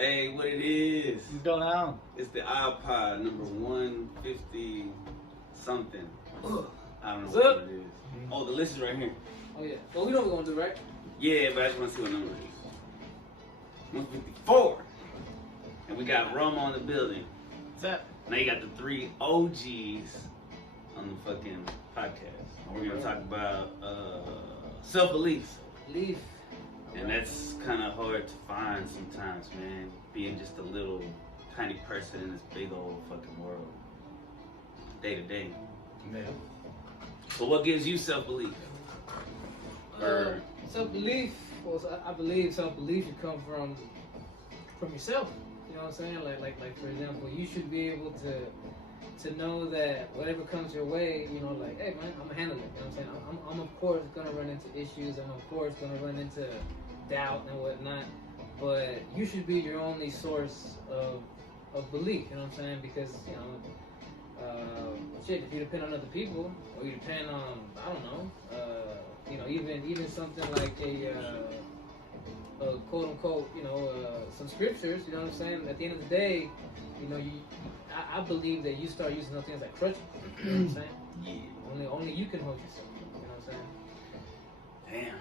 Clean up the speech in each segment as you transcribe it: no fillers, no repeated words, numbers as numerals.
Hey, what it is? You go down. It's the iPod number 150 something. I don't know what it is. Oh, the list is right here. Oh yeah. Well, we know what we're gonna do, right? Yeah, but I just want to see what number it is. 154. And we got Romo in the building. What's up? Now you got the 3 OGs on the fucking podcast. And we're gonna talk about self-belief. Leave. And that's kind of hard to find sometimes, man. Being just a little tiny person in this big old fucking world, day to day. Yeah. So, what gives you self-belief? Self-belief. Well, I believe self-belief should come from yourself. You know what I'm saying? Like for example, you should be able to know that whatever comes your way, you know, like, hey man, I'm gonna handle it. You know what I'm saying? I'm of course gonna run into issues. I'm of course gonna run into doubt and whatnot. But you should be your only source of belief. You know what I'm saying? Because you know, shit, if you depend on other people or you depend on, I don't know, you know, even something like a quote unquote, you know, some scriptures. You know what I'm saying? At the end of the day, you know, I believe that you start using those things like crutches. You know what I'm saying? Yeah. Only you can hold yourself. You know what I'm saying? Damn.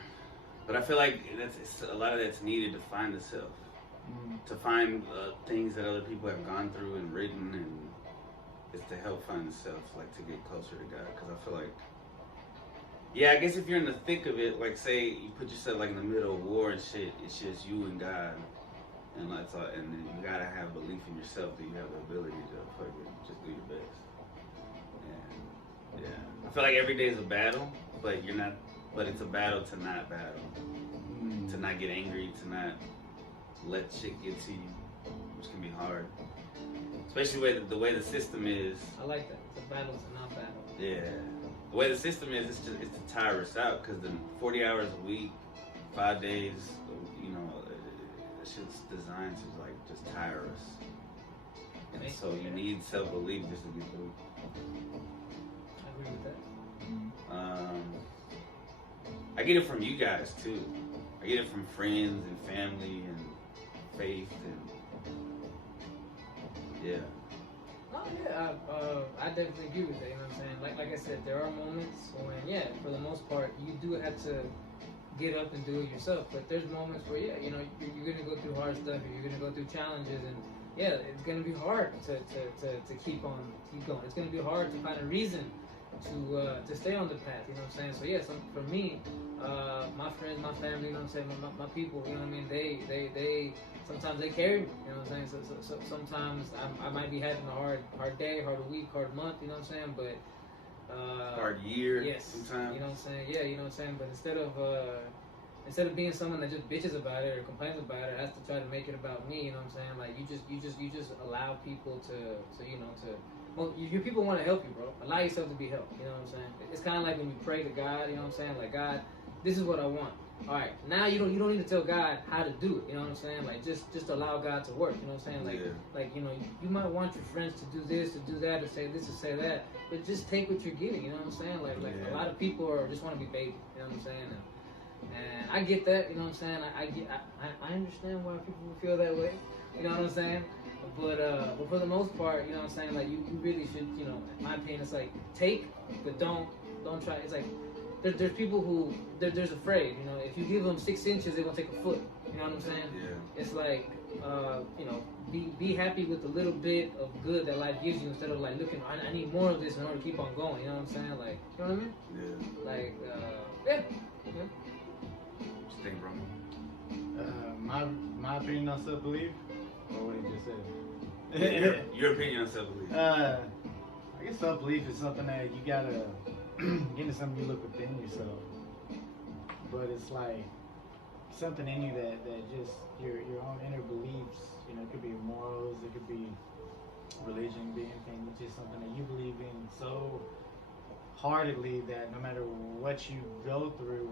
But I feel like it's a lot of that's needed to find the self. To find things that other people have gone through and written, and it's to help find the self, like to get closer to God. Because I feel like, yeah, I guess if you're in the thick of it, like say you put yourself like in the middle of war and shit, it's just you and God, and that's all. And then you gotta have belief in yourself that you have the ability to fucking just do your best. And yeah, I feel like every day is a battle, but you're not. But it's a battle to not battle, to not get angry, to not let shit get to you, which can be hard. Especially the way the system is. I like that. It's a battle to not battle. Yeah. The way the system is, it's to tire us out, because the 40 hours a week, 5 days, you know, that shit's designed to like just tire us. And so you need self-belief just to get through. I agree with that. I get it from you guys too. I get it from friends and family and faith and yeah. Oh yeah, I definitely agree with that. You know what I'm saying? Like I said, there are moments when, yeah, for the most part, you do have to get up and do it yourself. But there's moments where, yeah, you know, you're gonna go through hard stuff, you're gonna go through challenges, and yeah, it's gonna be hard to keep going. It's gonna be hard to find a reason to stay on the path. You know what I'm saying? So yeah, for me, my friends, my family, you know what I'm saying, my people, you know what I mean, they sometimes they carry me, you know what I'm saying? So sometimes I might be having a hard day, hard week, hard month, you know what I'm saying? But hard year, yes, sometimes. you know what I'm saying? Yeah, you know what I'm saying? But instead of being someone that just bitches about it or complains about it, has to try to make it about me, you know what I'm saying? Like you just allow people to you know, well, your people want to help you, bro. Allow yourself to be helped. You know what I'm saying? It's kind of like when you pray to God. You know what I'm saying? Like, God, this is what I want. All right, now you don't need to tell God how to do it. You know what I'm saying? Like, just allow God to work. You know what I'm saying? Like, like you know, you might want your friends to do this, to do that, to say this, to say that, but just take what you're getting. You know what I'm saying? Like a lot of people just want to be babies. You know what I'm saying? And I get that. You know what I'm saying? I understand why people feel that way. You know what I'm saying? But for the most part, you know what I'm saying, like you really should, you know, in my opinion, it's like take, but don't try. It's like there's people who there's afraid, you know, if you give them 6 inches, they're gonna take a foot. You know what I'm saying? Yeah. It's like you know, be happy with the little bit of good that life gives you instead of like looking, I need more of this in order to keep on going. You know what I'm saying? Like, you know what I mean? Yeah. Like yeah. What you think, Romo? My opinion on self-belief, or what he just said. Your opinion on self-belief. I guess self-belief is something that you gotta get into, something you look within yourself. But it's like something in you that just your own inner beliefs. You know, it could be morals, it could be religion, be anything. It's just something that you believe in so heartedly that no matter what you go through,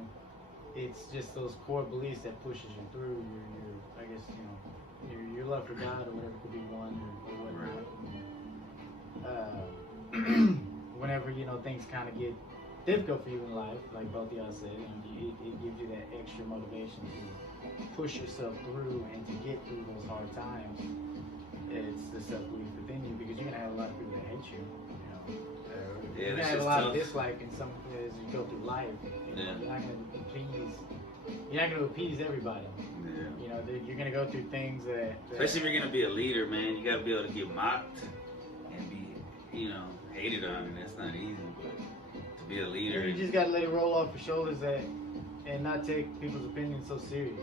it's just those core beliefs that pushes you through. Your I guess, you know, your love for God or whatever could be one or whatnot. Whenever, you know, things kind of get difficult for you in life, like both of y'all said, and it gives you that extra motivation to push yourself through and to get through those hard times. It's the self-belief within you, because you're gonna have a lot of people that hate you. You're gonna have a lot of dislike in some as you go through life. You're not gonna appease everybody. Yeah. You know, you're gonna go through things that especially if you're gonna be a leader, man. You gotta be able to get mocked and be, hated on, and that's not easy. But to be a leader, you just gotta let it roll off your shoulders and not take people's opinions so serious.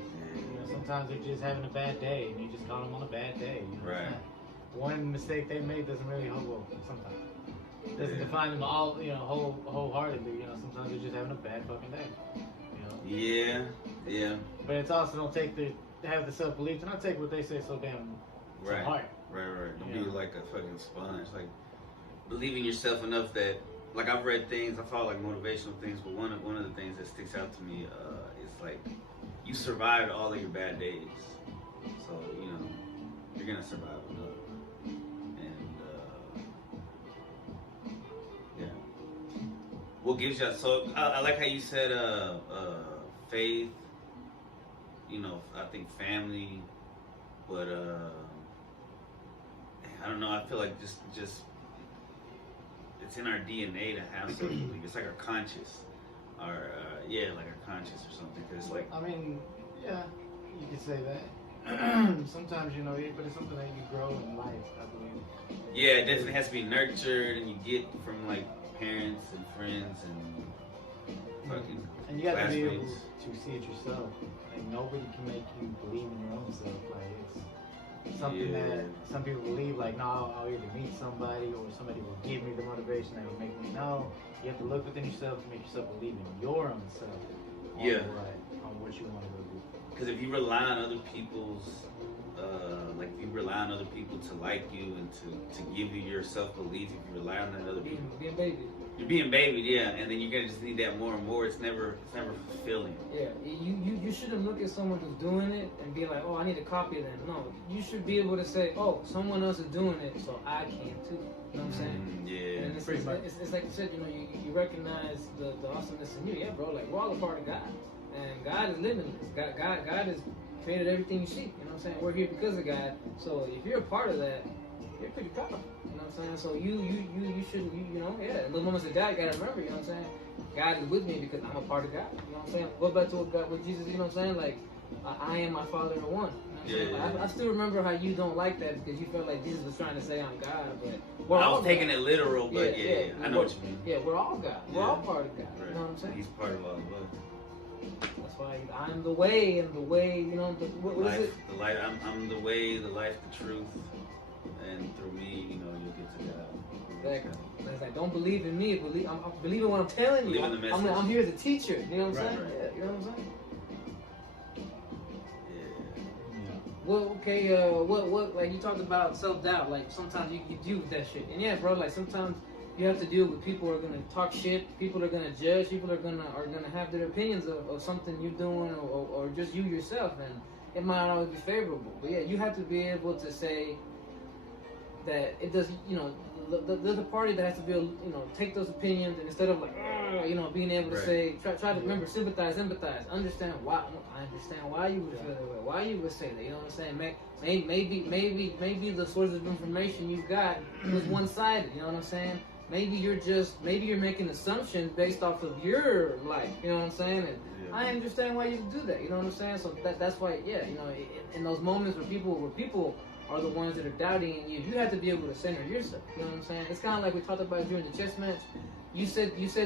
Sometimes they're just having a bad day, and you just call them on a bad day. Right. One mistake they made doesn't really sometimes doesn't define them all, wholeheartedly. Sometimes they're just having a bad fucking day. Yeah. But it's also don't have the self belief to not take what they say so damn to heart. Right. Don't be like a fucking sponge. Like, believe in yourself enough that, like, I've read things, I follow like motivational things, but one of the things that sticks out to me is like, you survived all of your bad days, so you're gonna survive enough. And what gives you? So I like how you said faith. I think family, but I don't know. I feel like just it's in our DNA to have something. It's like our conscious, like our conscious or something. Cause like, I mean, yeah, you could say that. Sometimes but it's something that you grow in life, I believe. Yeah, it definitely has to be nurtured, and you get from like parents and friends and fucking and you got to be able classmates. to see it yourself. Like, nobody can make you believe in your own self. Like, it's something that some people believe, like, no, I'll either meet somebody or somebody will give me the motivation that will make me know. You have to look within yourself to make yourself believe in your own self. On what you want to go do. Because if you rely on other people's, if you rely on other people to like you and to give you your self-belief, if you rely on that other people, being baby. You're being babied, and then you're gonna just need that more and more. It's never fulfilling. Yeah, you shouldn't look at someone who's doing it and be like, oh, I need to copy them. No, you should be able to say, oh, someone else is doing it, so I can too. You know what I'm saying? Yeah. And it's like you said, you recognize the awesomeness in you. Yeah, bro, like, we're all a part of God. And God is limitless. God has created everything you see. You know what I'm saying? We're here because of God. So if you're a part of that, you're pretty powerful. You know what I'm saying? So you shouldn't, in the moments of doubt, you gotta remember, you know what I'm saying? God is with me because I'm a part of God. You know what I'm saying? Go back to what Jesus, you know what I'm saying? Like, I am my Father in one. You know what I'm saying? I still remember how you don't like that because you felt like Jesus was trying to say I'm God, but I was taking it literal, but I know what you mean. Yeah, we're all God. We're all part of God. Right. You know what I'm saying? He's part of all of us. That's why I'm the way, and the way, what life, is it? The light. I'm the way, the life, the truth, and through me, you'll get to God. Exactly. And it's like, don't believe in me. I'm believe in what I'm telling you. Believe in the message. I'm here as a teacher. You know what I'm saying? Right. Yeah, you know what I'm saying? Yeah. Well, okay. What? Like, you talked about self-doubt. Like, sometimes you deal with that shit. And yeah, bro. Like, sometimes you have to deal with people who are gonna talk shit. People are gonna judge. People are gonna have their opinions of something you're doing or just you yourself, and it might not always be favorable. But yeah, you have to be able to say that it does. There's a party that has to be able, take those opinions, and instead of like, being able to say, try to remember, sympathize, empathize, understand why. I understand why you would feel that way, why you would say that. You know what I'm saying? Maybe the sources of information you got was one-sided. You know what I'm saying? Maybe you're making assumptions based off of your life. You know what I'm saying? And I understand why you would do that. You know what I'm saying? So that's why, in those moments where people are the ones that are doubting in you, you have to be able to center yourself. You know what I'm saying? It's kind of like we talked about during the chess match. You said we just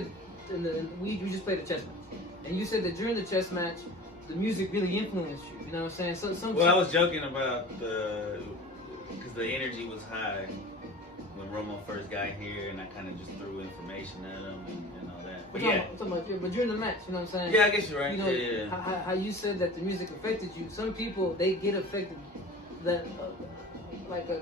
played a chess match, and you said that during the chess match, the music really influenced you. You know what I'm saying? Well, I was joking about because the energy was high when Romo first got here, and I kind of just threw information at him and all that. But but during the match, you know what I'm saying? Yeah, I guess you're right. How you said that the music affected you. Some people, they get affected that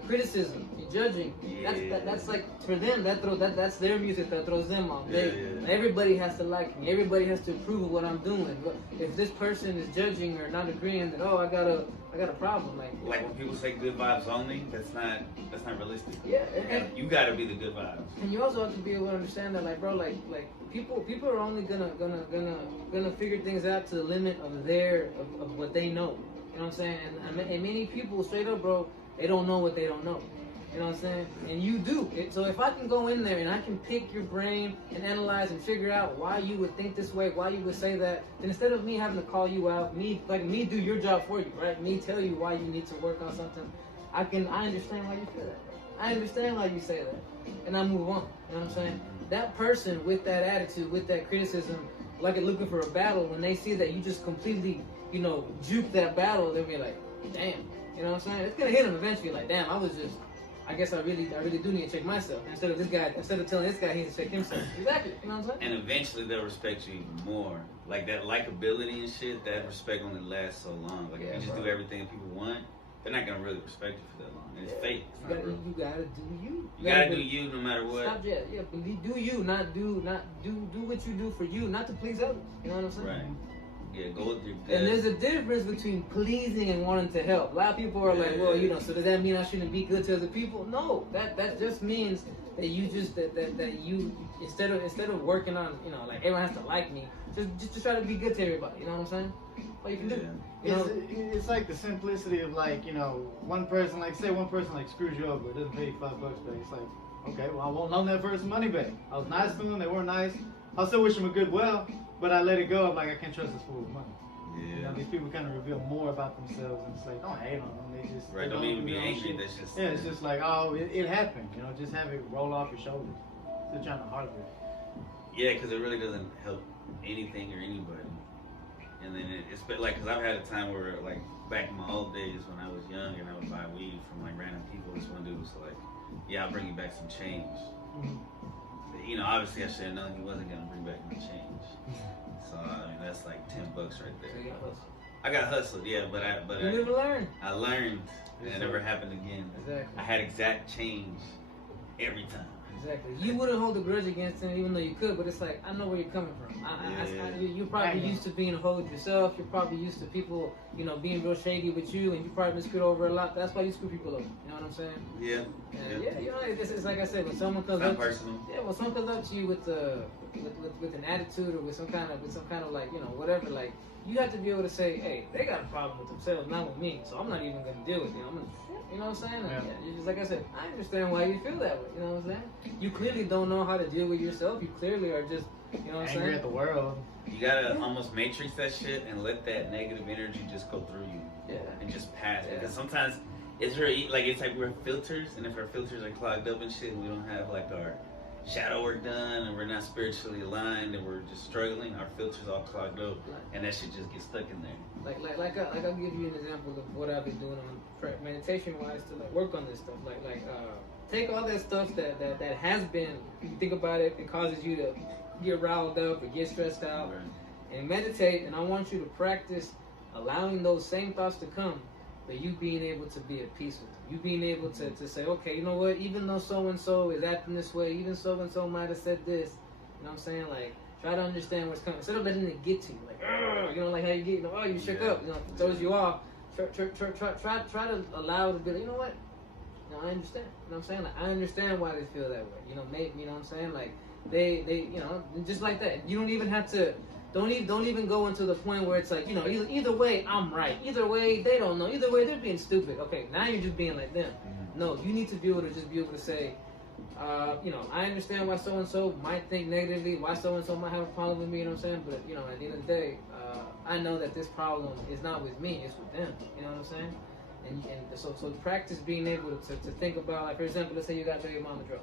criticism, and judging. That's like for them. That's their music that throws them off. Everybody has to like me. Everybody has to approve of what I'm doing. If this person is judging or not agreeing, then I got a problem. Like when people say good vibes only, that's not realistic. Yeah, you gotta be the good vibes. And you also have to be able to understand that, like, bro, like people are only gonna figure things out to the limit of what they know. You know what I'm saying? And many people, straight up, bro, they don't know what they don't know. You know what I'm saying? And you do. So if I can go in there and I can pick your brain and analyze and figure out why you would think this way, why you would say that, then instead of me having to call you out, me do your job for you, right? Me tell you why you need to work on something, I understand why you feel that, bro. I understand why you say that. And I move on. You know what I'm saying? That person with that attitude, with that criticism, like looking for a battle, when they see that you just completely, juke that battle, they'll be like, damn. You know what I'm saying? It's gonna hit them eventually, like, damn, I guess I really do need to check myself. Instead of telling this guy he needs to check himself. Exactly. You know what I'm saying? And eventually they'll respect you even more. Like that likability and shit, that respect only lasts so long. Like if you just do everything that people want, they're not gonna really respect you for that long. And it's fake. It's not real. You gotta do you. You gotta do you no matter what. Stop that. Yeah, but do you, not do what you do for you, not to please others. You know what I'm saying? Right. Yeah, go with your gut. And there's a difference between pleasing and wanting to help. A lot of people are like, well, so does that mean I shouldn't be good to other people? No, that just means that you just that you instead of working on, like everyone has to like me, just try to be good to everybody. You know what I'm saying? All you can do. It's like the simplicity of like, one person, like say one person like screws you over, doesn't pay you $5 back. It's like, okay, well I won't loan that person money back. I was nice to them, they weren't nice. I'll still wish them a good well, but I let it go. I'm like, I can't trust this fool with money. Yeah. These people kind of reveal more about themselves, and it's like, don't hate on them. They just don't even be angry. That's just it's just like, oh, it happened. just have it roll off your shoulders. Still trying to harbor it. Yeah, because it really doesn't help anything or anybody. And then it's been like, because I've had a time where, like, back in my old days when I was young and I would buy weed from like random people, this one dude was like, yeah, I'll bring you back some change. Obviously I should have known he wasn't going to bring back any change. So, I mean, that's like $10 right there. So you got hustled. I got hustled, yeah, but you never learned. I learned, and it never happened again. Exactly. I had exact change every time. Exactly. You wouldn't hold a grudge against him, even though you could. But it's like, I know where you're coming from. You're probably used to being a hoe yourself. You're probably used to people, being real shady with you, and you probably been screwed over a lot. That's why you screw people over. You know what I'm saying? Yeah. It's like I said, when someone comes up, personal. When someone comes up to you with an attitude or with some kind of like, whatever, like, you have to be able to say, hey, they got a problem with themselves, not with me. So I'm not even gonna deal with you. You know what I'm saying? Just like I said, I understand why you feel that way. You know what I'm saying? You clearly don't know how to deal with yourself. You clearly are just, you know what I'm saying? Angry at the world. You gotta almost matrix that shit and let that negative energy just go through you. Yeah. And just pass. Because sometimes it's very, like, it's like we're filters, and if our filters are clogged up and shit, and we don't have like our shadow work done, and we're not spiritually aligned, and we're just struggling, our filters all clogged up, and that shit just gets stuck in there. Like I'll give you an example of what I've been doing on meditation wise to like work on this stuff. Take all that stuff that has been, if you think about it, it causes you to get riled up or get stressed out, and meditate. And I want you to practice allowing those same thoughts to come, but you being able to be at peace with them. You being able to say, okay, you know what? Even though so and so is acting this way, even so and so might have said this. You know what I'm saying? Like, try to understand what's coming instead of letting it get to you. Like, like how you get, you shook up. It throws you off. Try to allow it to be like, you know what? I understand. You know what I'm saying? Like, I understand why they feel that way. Maybe, you know what I'm saying? Like, they just like that. You don't even have to. Don't even go into the point where it's like, either way I'm right. Either way they don't know. Either way they're being stupid. Okay, now you're just being like them. No, you need to be able to say, I understand why so and so might think negatively, why so and so might have a problem with me. You know what I'm saying? But at the end of the day, I know that this problem is not with me, it's with them. You know what I'm saying? And so practice being able to think about, like, for example, let's say you got your mama drunk.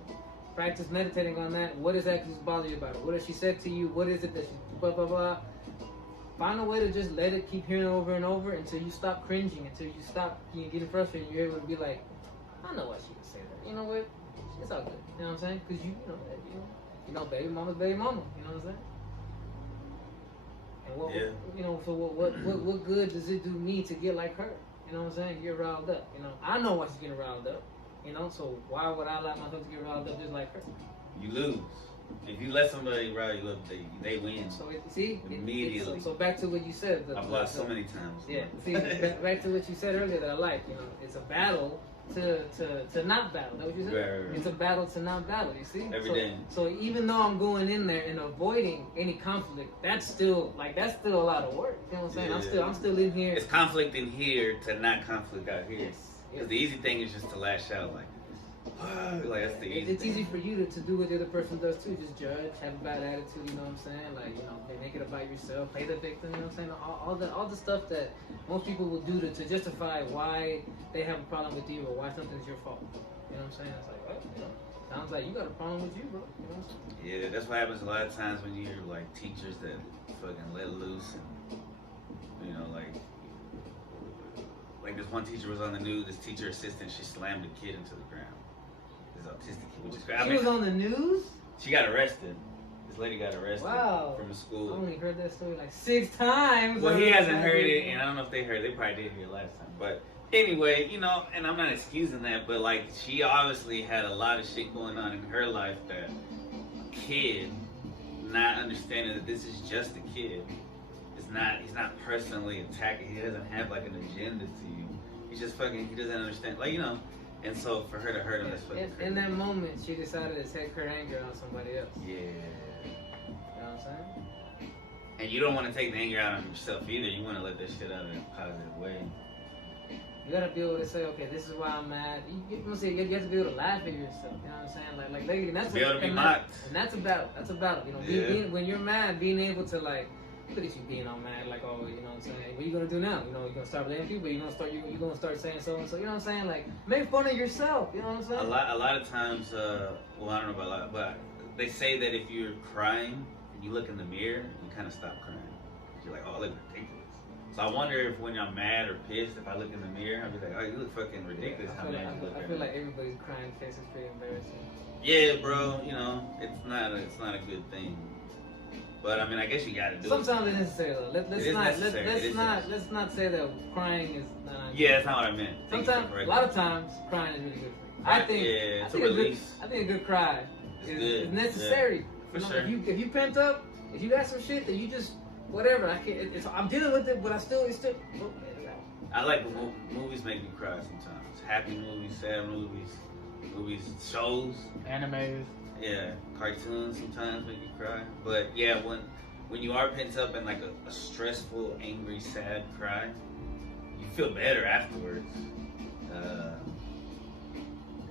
Practice meditating on that. What is that just bother you about it? What has she said to you? What is it that she blah blah blah? Find a way to just let it keep hearing over and over until you stop cringing, until you stop getting frustrated. You're able to be like, I know why she would say that. You know what? It's all good. You know what I'm saying? Because you know, baby mama's baby mama. You know what I'm saying? And what so what good does it do me to get like her? You You know what I'm saying? Get riled up. You know, I know why she's getting riled up. You know, so why would I allow myself to get riled up just like her? You lose. If you let somebody rile you up, they win. So see, immediately. So back to what you said. I've lost so many times. Yeah. See, back to what you said earlier that I like. You know, it's a battle to not battle. Is that what you said? Right. It's a battle to not battle. You see? Every day. So even though I'm going in there and avoiding any conflict, that's still a lot of work. You know what I'm saying? Yeah. I'm still in here. It's conflict in here to not conflict out here. Yes. Because the easy thing is just to lash out like that's the easy It's thing. easy for you to do what the other person does too. Just judge, have a bad attitude. You know what I'm saying? Like, you know, make it about yourself, play the victim. You know what I'm saying? All the stuff that most people will do to justify why they have a problem with you or why something's your fault. You know what I'm saying? It's like, you know, sounds like you got a problem with you, bro. You know what I'm saying? Yeah, that's what happens a lot of times when you hear like teachers that fucking let loose and you know like this one teacher was on the news. This teacher assistant, she slammed a kid into the ground. This autistic kid, which is crazy. She was on the news? She got arrested. This lady got arrested from a school. I only heard that story like 6 times. Well, he hasn't heard it, and I don't know if they heard it. They probably did hear it last time. But anyway, you know, and I'm not excusing that, but like she obviously had a lot of shit going on in her life that a kid not understanding that this is just a kid. He's not personally attacking. He doesn't have like an agenda to you. He's just fucking, he doesn't understand. Like, you know, and so for her to hurt him, that's fucking crazy. In that moment, she decided to take her anger on somebody else. Yeah. You know what I'm saying? And you don't want to take the anger out on yourself either. You want to let that shit out in a positive way. You gotta be able to say, okay, this is why I'm mad. You have to be able to laugh at yourself. You know what I'm saying? Like lately, that's be able to be mocked. And that's a battle. That's a battle. You know, when you're mad, being able to like, look at you being all mad, like, oh, you know what I'm saying? What are you gonna do now? You know, you're gonna start blaming people. You're gonna start saying so and so. You know what I'm saying? Like, make fun of yourself. You know what I'm saying? A lot of times, well, I don't know about a lot, but they say that if you're crying and you look in the mirror, you kind of stop crying. You're like, oh, I look ridiculous. So I wonder if when I'm mad or pissed, if I look in the mirror, I'll be like, oh, you look fucking ridiculous. I feel like everybody's crying face is pretty embarrassing. Yeah, bro. You know, it's not a good thing. But I mean, I guess you gotta do it. Sometimes it's necessary though. Let's not say that crying is not. Yeah, that's not what I meant. Sometimes, a lot of times, crying is really good for you. I think. Yeah, it's a release. I think a good cry is necessary. Yeah, for sure. If you pent up, if you got some shit that you just whatever, I'm dealing with it, but it's still. I like when movies make me cry sometimes. Happy movies, sad movies, shows, animes. Yeah, cartoons sometimes make you cry. But yeah, when you are pent up in like a stressful, angry, sad cry, you feel better afterwards.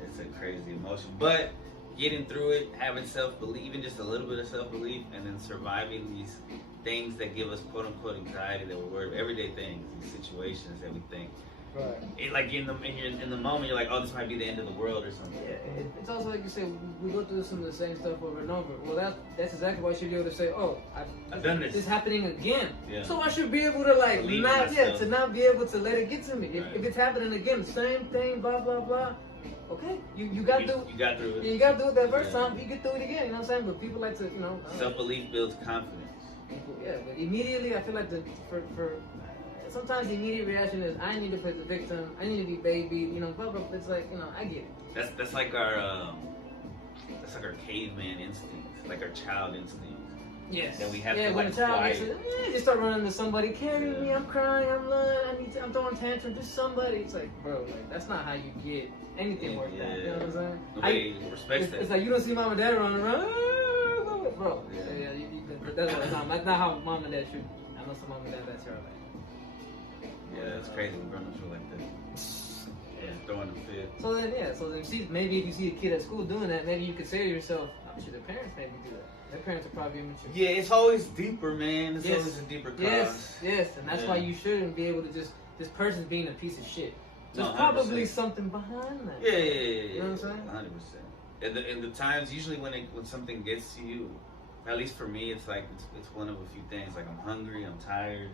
It's a crazy emotion. But getting through it, having self-belief, even just a little bit of self-belief, and then surviving these things that give us quote-unquote anxiety that we're worried, everyday things, these situations that we think. Right. It, like in the moment, you're like, oh, this might be the end of the world or something. Yeah, it's also like you say, we go through some of the same stuff over and over. Well, that's exactly why you should be able to say, oh, I've done this. This is happening again. Yeah. So I should be able to like Believe to not be able to let it get to me. Right. If it's happening again, same thing, blah blah blah. Okay, you got through. You got through it. You got through it that first time. You get through it again. You know what I'm saying? But people like to, self-belief builds confidence. Yeah, but immediately I feel like for sometimes the immediate reaction is I need to play the victim. I need to be baby. Blah blah. It's like I get it. That's like our caveman instinct, like our child instinct. Yes. That we have to when like a child quiet. Just start running to somebody. Carry me. I'm crying. I'm throwing tantrum. Just somebody. It's like, bro, like that's not how you get anything worked out. You know what I'm saying? Nobody respects that. It's like you don't see mom and dad running around, bro. Yeah. That's not how mom and dad should. I know some mom and dad that's your life. Yeah, that's crazy. We run into like that. Yeah, throwing a fit. So then, maybe if you see a kid at school doing that, maybe you could say to yourself, I'm sure their parents maybe do that. Their parents are probably immature. Yeah, it's always deeper, man. It's always a deeper cause. Yes, and that's why you shouldn't be able to just, this person's being a piece of shit. There's 100%. probably something behind that. Yeah. You know what I'm saying? 100%. And the times, usually when something gets to you, at least for me, it's like, it's one of a few things. Like I'm hungry, I'm tired,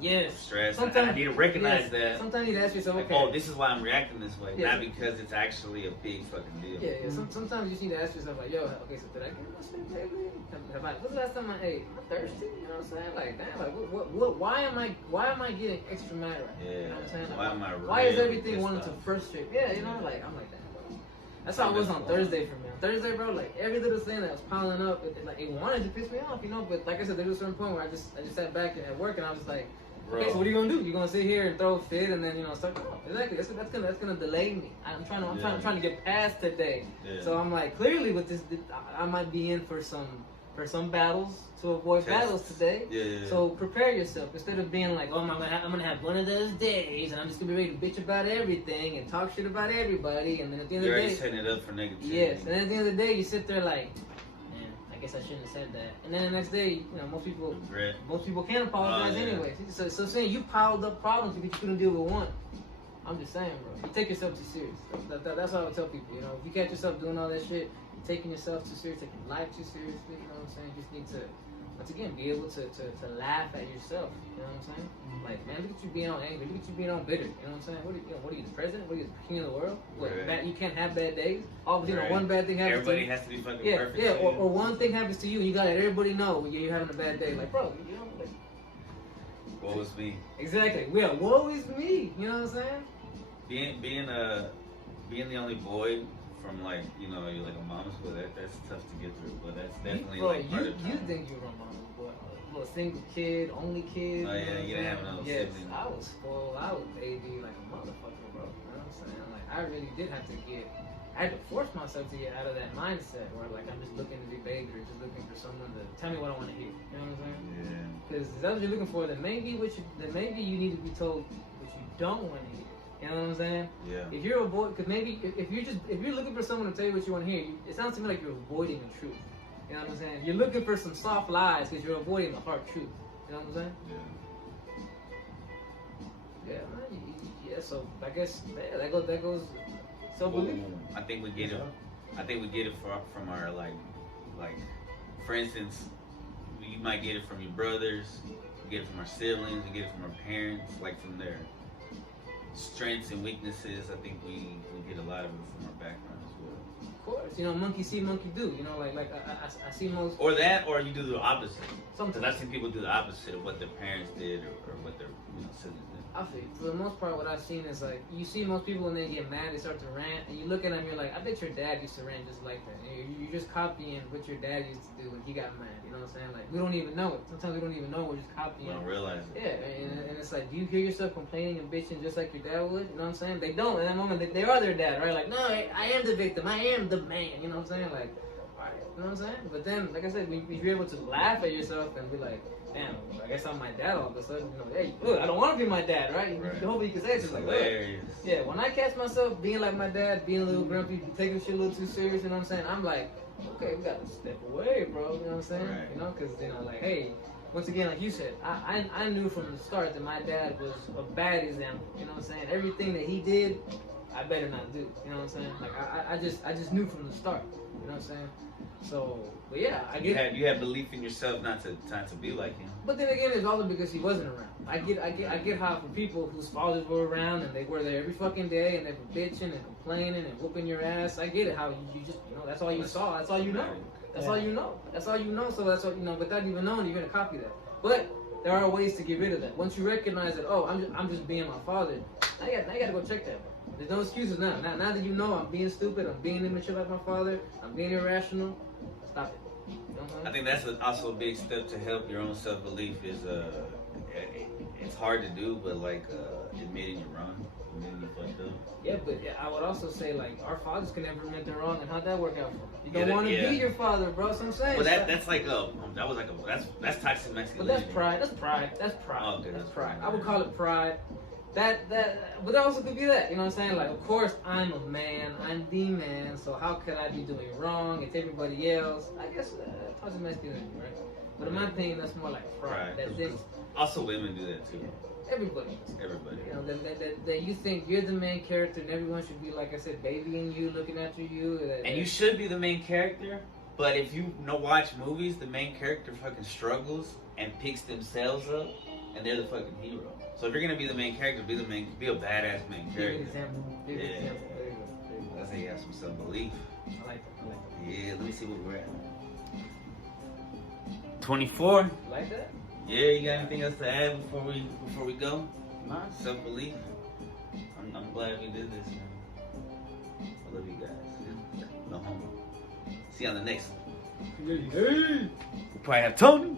Yes. stress. Sometimes I need to recognize that. Sometimes you need to ask yourself, Like, okay. oh, this is why I'm reacting this way, Yeah. not because it's actually a big fucking deal. Yeah. Sometimes you just need to ask yourself, like, yo, okay, so did I get my shit lately? When's the last time I ate? Am I thirsty? You know what I'm saying? Like, damn, like, what? Why am I getting extra mad right now? Yeah. You know what I'm saying? Like, Why am I why is really everything pissed wanting to off? frustrate? Yeah, you know, like, I'm like, damn, bro. That's how it was on Thursday for me. On Thursday, bro, like, every little thing that was piling up, it wanted to piss me off, you know. But like I said, there was a certain point where I just sat back at work and I was like, okay, so what are you gonna do? You gonna sit here and throw a fit and then suck it off? Exactly. That's gonna delay me. I'm trying to get past today. Yeah. So I'm like, clearly with this, I might be in for some battles to avoid battles today. Yeah. So prepare yourself instead of being like, oh, I'm gonna have one of those days and I'm just gonna be ready to bitch about everything and talk shit about everybody, and then at the end You're of the already day, setting it up for negativity. yes, and at the end of the day, you sit there like, man, I guess I shouldn't have said that. And then the next day, most people can't apologize anyway. So saying you piled up problems because you couldn't deal with one. I'm just saying, bro. You take yourself too serious. That's what I would tell people. If you catch yourself doing all that shit, you're taking yourself too serious, taking life too seriously. You know what I'm saying? You just need to, once again, be able to laugh at yourself. You know what I'm saying? Like, man, look at you being on angry. Look at you being on bitter. You know what I'm saying? What are you, the president? What are you, the king of the world? What, Right. you can't have bad days. All of one bad thing happens. Everybody has to be fucking perfect. Yeah, or one thing happens to you and you gotta let everybody know you're having a bad day. Like, bro, like, What was me? exactly. Yeah, woe is me. You know what I'm saying? Being the only boy from you're like a mama's boy. That's tough to get through, but that's definitely part of the you think you're a mama's boy? A single kid, only kid. Oh yeah, you didn't have no Yes, siblings. I was spoiled. I was baby like a motherfucker, bro. You know what I'm saying? Like, I really did have to I had to force myself to get out of that mindset where like I'm just looking to be baby or just looking for someone to tell me what I want to hear. You know what I'm saying? Yeah. Because if that's what you're looking for, then maybe you need to be told what you don't want to hear. You know what I'm saying? Yeah. If you're because maybe if you're looking for someone to tell you what you want to hear, it sounds to me like you're avoiding the truth. You know what I'm saying? You're looking for some soft lies because you're avoiding the hard truth. You know what I'm saying? Yeah. Yeah, man. Yeah. So I guess that goes. Self-belief. I think we get it. I think we get it from our like, for instance, you might get it from your brothers, you get it from our siblings, you get it from our parents, like from their strengths and weaknesses. I think we get a lot of it from our background as well. Of course, monkey see, monkey do. Like I see most. Or that, or you do the opposite. Sometimes I've seen people do the opposite of what their parents did or what their siblings did. I feel you. For the most part, what I've seen is like you see most people when they get mad, they start to rant, and you look at them, you're like, I bet your dad used to rant just like that. And you're just copying what your dad used to do when he got mad. You know what I'm saying? Like we don't even know it. Sometimes we don't even know we're just copying. We don't realize it. Yeah, and it's like, do you hear yourself complaining and bitching just like your dad would? You know what I'm saying? They don't. In that moment, they are their dad, right? Like, no, I am the victim. I am the man. You know what I'm saying? Like, all right, you know what I'm saying? But then, like I said, if you're able to laugh at yourself and be like, damn, I guess I'm my dad all of a sudden. Hey, I don't want to be my dad, right? Hopefully you can say it just like, hilarious. Yeah, when I catch myself being like my dad, being a little grumpy, taking shit a little too serious, you know what I'm saying? I'm like, okay, we gotta step away, bro. You know what I'm saying? Right. Because like, hey, once again, like you said, I knew from the start that my dad was a bad example. You know what I'm saying? Everything that he did, I better not do. You know what I'm saying? Like I just knew from the start. You know what I'm saying? So, but yeah, you had belief in yourself not to be like him. But then again, it's also because he wasn't around. I get how for people whose fathers were around and they were there every fucking day and they were bitching and complaining and whooping your ass. I get it how you just that's all you saw. That's all you know. That's all you know. That's all you know. So that's what without even knowing, you're gonna copy that. But there are ways to get rid of that. Once you recognize that, oh, I'm just being my father. Now you gotta go check that. There's no excuses now. Now that you know I'm being stupid, I'm being immature like my father, I'm being irrational. Stop it. You know what I'm saying? I think that's also a big step to help your own self-belief is it's hard to do, but admitting you're wrong, admitting you fucked up. Yeah, but I would also say our fathers can never admit they're wrong, and how'd that work out for them? You don't want to be your father, bro. That's what I'm saying. Well, that's toxic masculinity. But that's pride. That's pride. Oh, okay, that's pride. I would call it pride. But that also could be that. You know what I'm saying? Like, of course, I'm a man. I'm the man. So how could I be doing wrong? It's everybody else. I guess toxic masculinity, right? But in my opinion, that's more like pride. Also, women do that too. Yeah, everybody. Everybody. You know, that you think you're the main character and everyone should be, like I said, babying you, looking after you. And you should be the main character, but if you watch movies, the main character fucking struggles and picks themselves up. and they're the fucking hero. So if you're gonna be the main character, be a badass main Give an character. example. Give an Yeah. example. There you go. There you go. That's how you have some self-belief. I like that. I like that. Yeah, let me see where we're at. 24. You like that? Yeah, you got anything else to add before we go? Nah. Self-belief. I'm glad we did this, man. I love you guys. No homo. See you on the next one. Hey. We'll probably have Toney.